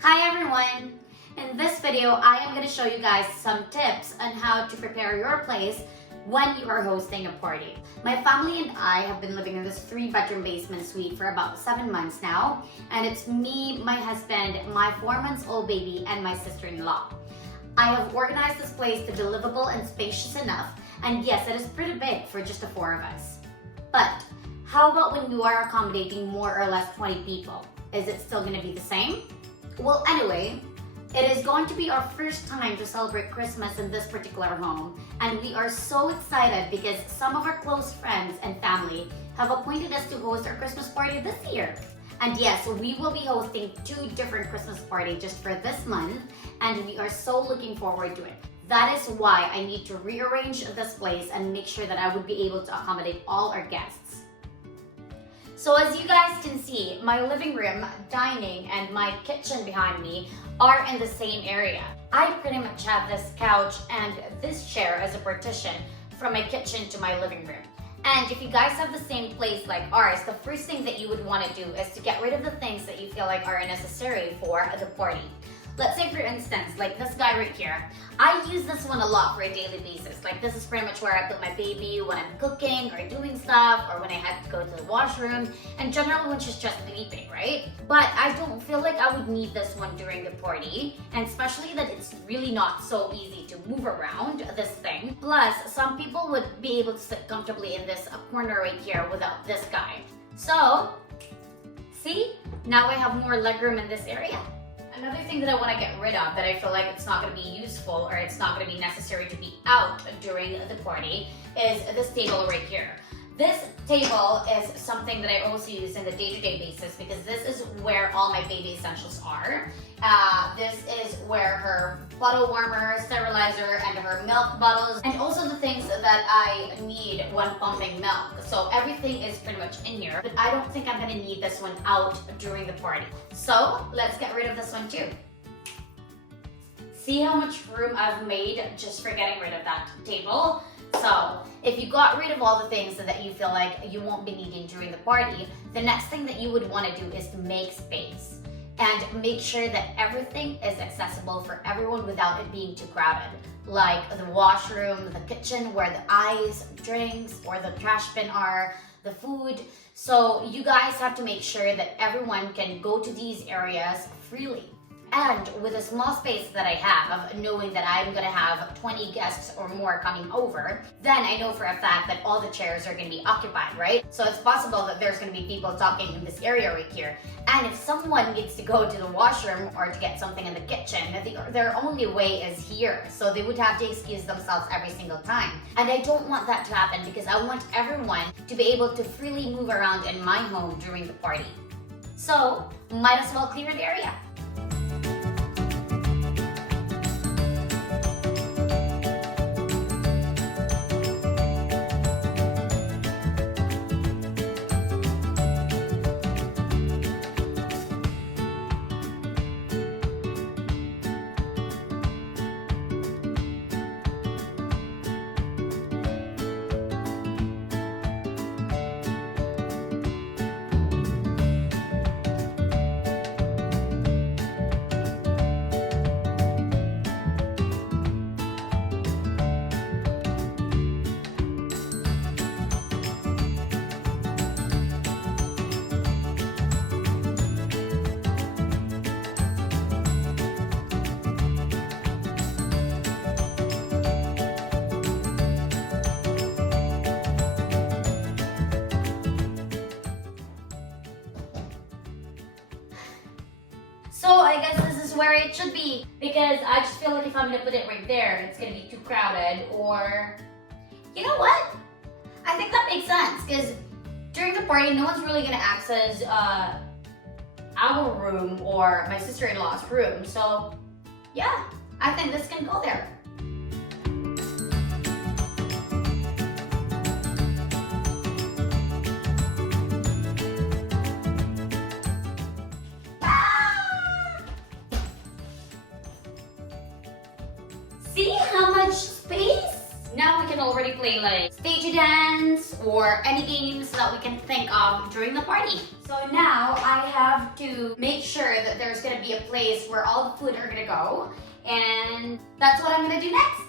Hi everyone! In this video, I am going to show you guys some tips on how to prepare your place when you are hosting a party. My family and I have been living in this 3-bedroom basement suite for about 7 months now, and it's me, my husband, my 4-month-old baby, and my sister-in-law. I have organized this place to be livable and spacious enough, and yes, it is pretty big for just the 4 of us. But how about when you are accommodating more or less 20 people? Is it still going to be the same? Well, anyway, it is going to be our first time to celebrate Christmas in this particular home, and we are so excited because some of our close friends and family have appointed us to host our Christmas party this year. And yes, we will be hosting 2 different Christmas parties just for this month, and we are so looking forward to it. That is why I need to rearrange this place and make sure that I would be able to accommodate all our guests. So as you guys can see, my living room, dining, and my kitchen behind me are in the same area. I pretty much have this couch and this chair as a partition from my kitchen to my living room. And if you guys have the same place like ours, the first thing that you would want to do is to get rid of the things that you feel like are necessary for the party. Let's say for instance, like this guy right here. I use this one a lot for a daily basis. Like this is pretty much where I put my baby when I'm cooking or doing stuff, or when I have to go to the washroom, and generally when she's just sleeping, right? But I don't feel like I would need this one during the party, and especially that it's really not so easy to move around this thing. Plus, some people would be able to sit comfortably in this corner right here without this guy. So, see? Now I have more legroom in this area. Another thing that I want to get rid of that I feel like it's not going to be useful or it's not going to be necessary to be out during the party is this table right here. This table is something that I also use in the day-to-day basis because this is where all my baby essentials are. This is where her bottle warmer, sterilizer, and her milk bottles, and also the things that I need when pumping milk. So everything is pretty much in here, but I don't think I'm gonna need this one out during the party. So let's get rid of this one too. See how much room I've made just for getting rid of that table? So if you got rid of all the things that you feel like you won't be needing during the party, the next thing that you would want to do is to make space and make sure that everything is accessible for everyone without it being too crowded. Like the washroom, the kitchen where the ice, drinks, or the trash bin are, the food. So you guys have to make sure that everyone can go to these areas freely. And with a small space that I have, knowing that I'm gonna have 20 guests or more coming over, then I know for a fact that all the chairs are gonna be occupied, right? So it's possible that there's gonna be people talking in this area right here. And if someone needs to go to the washroom or to get something in the kitchen, their only way is here. So they would have to excuse themselves every single time. And I don't want that to happen because I want everyone to be able to freely move around in my home during the party. So might as well clear the area. So I guess this is where it should be because I just feel like if I'm gonna put it right there, it's gonna be too crowded. Or, you know what? I think that makes sense because during the party, no one's really gonna access our room or my sister-in-law's room. So yeah, I think this can go there. See how much space? Now we can already play like stage dance or any games that we can think of during the party. So now I have to make sure that there's gonna be a place where all the food are gonna go, and that's what I'm gonna do next.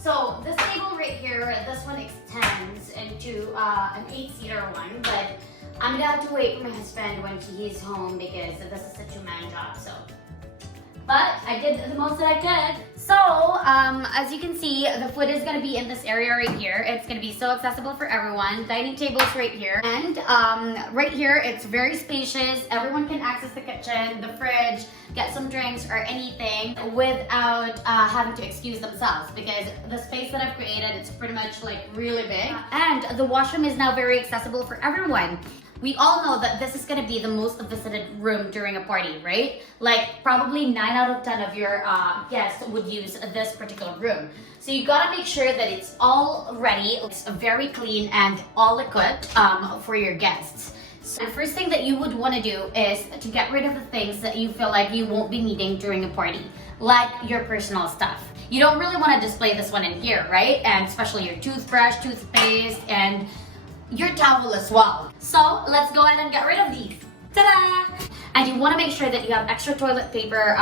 So this table right here, this one extends into an 8-seater one, but I'm gonna have to wait for my husband when he's home because this is a 2-man job. But I did the most that I could. So, as you can see, the food is gonna be in this area right here. It's gonna be so accessible for everyone. Dining tables right here. And right here, it's very spacious. Everyone can access the kitchen, the fridge, get some drinks or anything without having to excuse themselves, because the space that I've created, it's pretty much like really big. And the washroom is now very accessible for everyone. We all know that this is gonna be the most visited room during a party, right? Like probably 9 out of 10 of your guests would use this particular room. So you gotta make sure that it's all ready, it's very clean and all equipped for your guests. So the first thing that you would wanna do is to get rid of the things that you feel like you won't be needing during a party, like your personal stuff. You don't really wanna display this one in here, right? And especially your toothbrush, toothpaste, and your towel as well. So let's go ahead and get rid of these. Ta-da! And you want to make sure that you have extra toilet paper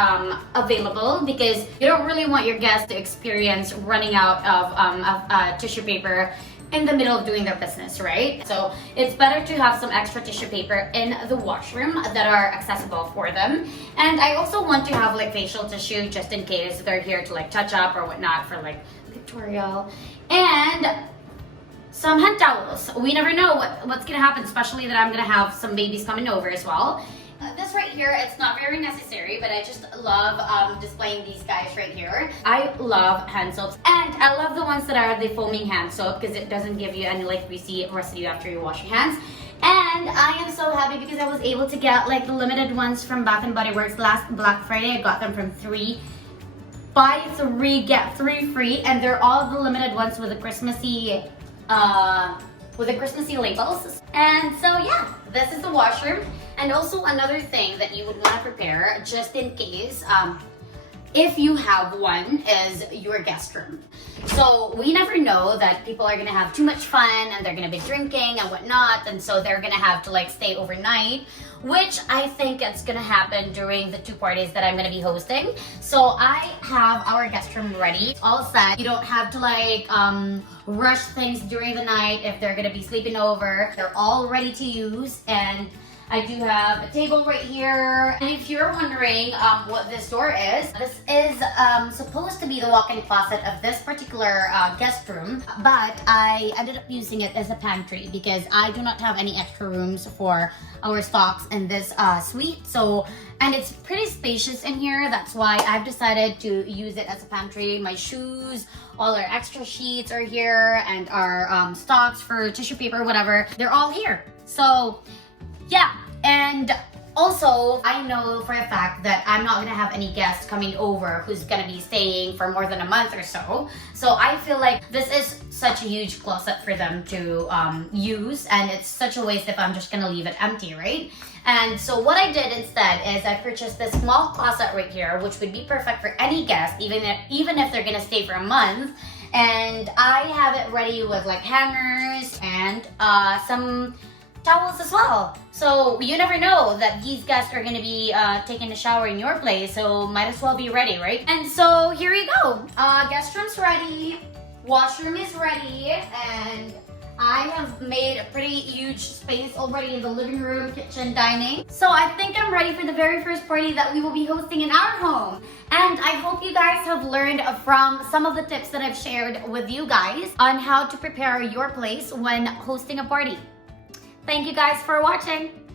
available, because you don't really want your guests to experience running out of tissue paper in the middle of doing their business, right? So it's better to have some extra tissue paper in the washroom that are accessible for them. And I also want to have like facial tissue just in case they're here to like touch up or whatnot for like pictorial. And some hand towels. We never know what's gonna happen, especially that I'm gonna have some babies coming over as well. This right here, it's not very necessary, but I just love displaying these guys right here. I love hand soaps, and I love the ones that are the foaming hand soap because it doesn't give you any like greasy residue after you wash your hands. And I am so happy because I was able to get like the limited ones from Bath & Body Works last Black Friday. I got them from 3. Buy 3, get 3 free, and they're all the limited ones with the Christmassy labels. And so yeah, this is the washroom. And also another thing that you would want to prepare just in case if you have one, is your guest room. So we never know that people are gonna have too much fun and they're gonna be drinking and whatnot, and so they're gonna have to like stay overnight, which I think it's gonna happen during the 2 parties that I'm gonna be hosting. So I have our guest room ready, it's all set. You don't have to like rush things during the night if they're gonna be sleeping over. They're all ready to use, and I do have a table right here. And if you're wondering what this door is, this is supposed to be the walk-in closet of this particular guest room, but I ended up using it as a pantry because I do not have any extra rooms for our stocks in this suite. So, and it's pretty spacious in here. That's why I've decided to use it as a pantry. My shoes, all our extra sheets are here, and our stocks for tissue paper, whatever, they're all here. So, yeah, and also I know for a fact that I'm not gonna have any guests coming over who's gonna be staying for more than a month or so. So I feel like this is such a huge closet for them to use, and it's such a waste if I'm just gonna leave it empty, right? And so what I did instead is I purchased this small closet right here, which would be perfect for any guest, even if they're gonna stay for a month. And I have it ready with like hangers and some towels as well. So you never know that these guests are gonna be taking a shower in your place, so might as well be ready, right? And so here you go. Guest room's ready, washroom is ready, and I have made a pretty huge space already in the living room, kitchen, dining. So I think I'm ready for the very first party that we will be hosting in our home. And I hope you guys have learned from some of the tips that I've shared with you guys on how to prepare your place when hosting a party. Thank you guys for watching.